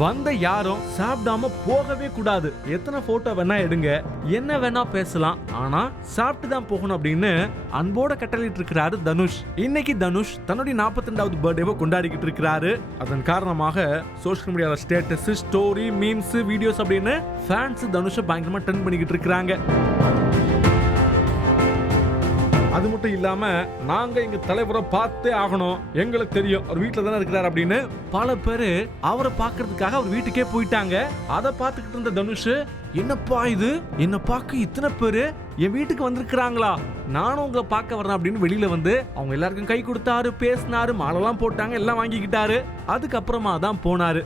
வந்த யாரும் சாப்பிடாம போகவே கூடாது. எத்தனை போட்டோ வேணா எடுங்க, என்ன வேணா பேசலாம், ஆனா சாப்பிட்டு தான் போகணும் அப்படின்னு அன்போட கட்டளையிட்டு இருக்கிறாரு தனுஷ். இன்னைக்கு தனுஷ் தன்னுடைய 42வது பர்த்டேவை கொண்டாடிக்கிட்டு இருக்கிறாரு. அதன் காரணமாக சோஷியல் மீடியால ஸ்டேட்டஸ், ஸ்டோரி, மீம்ஸ், வீடியோஸ் அப்படின்னு ஃபேன்ஸ் தனுஷை பயங்கரமா ட்ரெண்ட் பண்ணிக்கிட்டு இருக்காங்க. அது மட்டும் இல்லாம நாங்க எங்க தலைவரை பார்த்தே ஆகணும், எங்களுக்கு தெரியும் அவர் வீட்டுல தானே இருக்கிறார் அப்படின்னு பல பேரு அவரை பாக்குறதுக்காக அவர் வீட்டுக்கே போயிட்டாங்க. அதை பார்த்துக்கிட்டு இருந்த தனுஷ், என்னப்பா இது, என்ன பார்க்க இத்தனை பேரு என் வீட்டுக்கு வந்திருக்கிறாங்களா, நானும் உங்களை பார்க்க வரேன் அப்படின்னு வெளியில வந்து அவங்க எல்லாருக்கும் கை கொடுத்தாரு, பேசினாரு, மாலைலாம் போட்டாங்க, எல்லாம் வாங்கிக்கிட்டாரு. அதுக்கப்புறமா தான் போனாரு.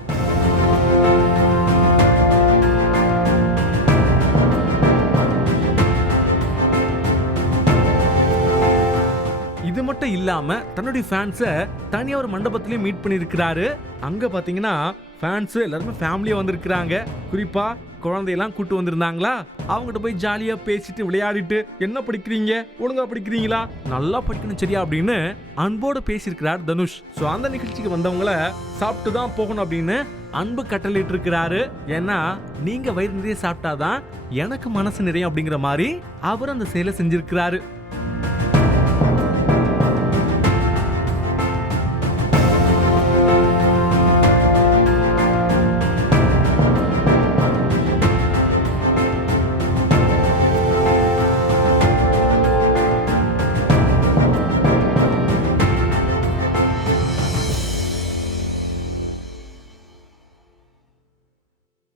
இது மட்டும் இல்லாம தன்னுடைய ஃபேன்ஸை தனியா ஒரு மண்டபத்திலயும் மீட் பண்ணிருக்கிறாரு. அங்க பாத்தீங்கன்னா ஃபேன்ஸ் எல்லாருமே ஃபேமிலியா வந்திருக்கிறாங்க. குறிப்பா குழந்தையெல்லாம் கூட்டு வந்திருந்தாங்களா, அவங்ககிட்ட போய் ஜாலியா பேசிட்டு விளையாடிட்டு, என்ன படிக்கிறீங்க, ஒழுங்கா படிக்கிறீங்களா, நல்லா படிக்கணும் சரியா அப்படின்னு அன்போடு பேசியிருக்கிறார் தனுஷ். ஸோ அந்த நிகழ்ச்சிக்கு வந்தவங்கள சாப்பிட்டு தான் போகணும் அப்படின்னு அன்பு கட்டளையிட்டு இருக்கிறாரு. ஏன்னா நீங்க வயிறு நிறைய சாப்பிட்டாதான் எனக்கு மனசு நிறைய அப்படிங்கிற மாதிரி அவர் அந்த செயலை செஞ்சிருக்கிறாரு.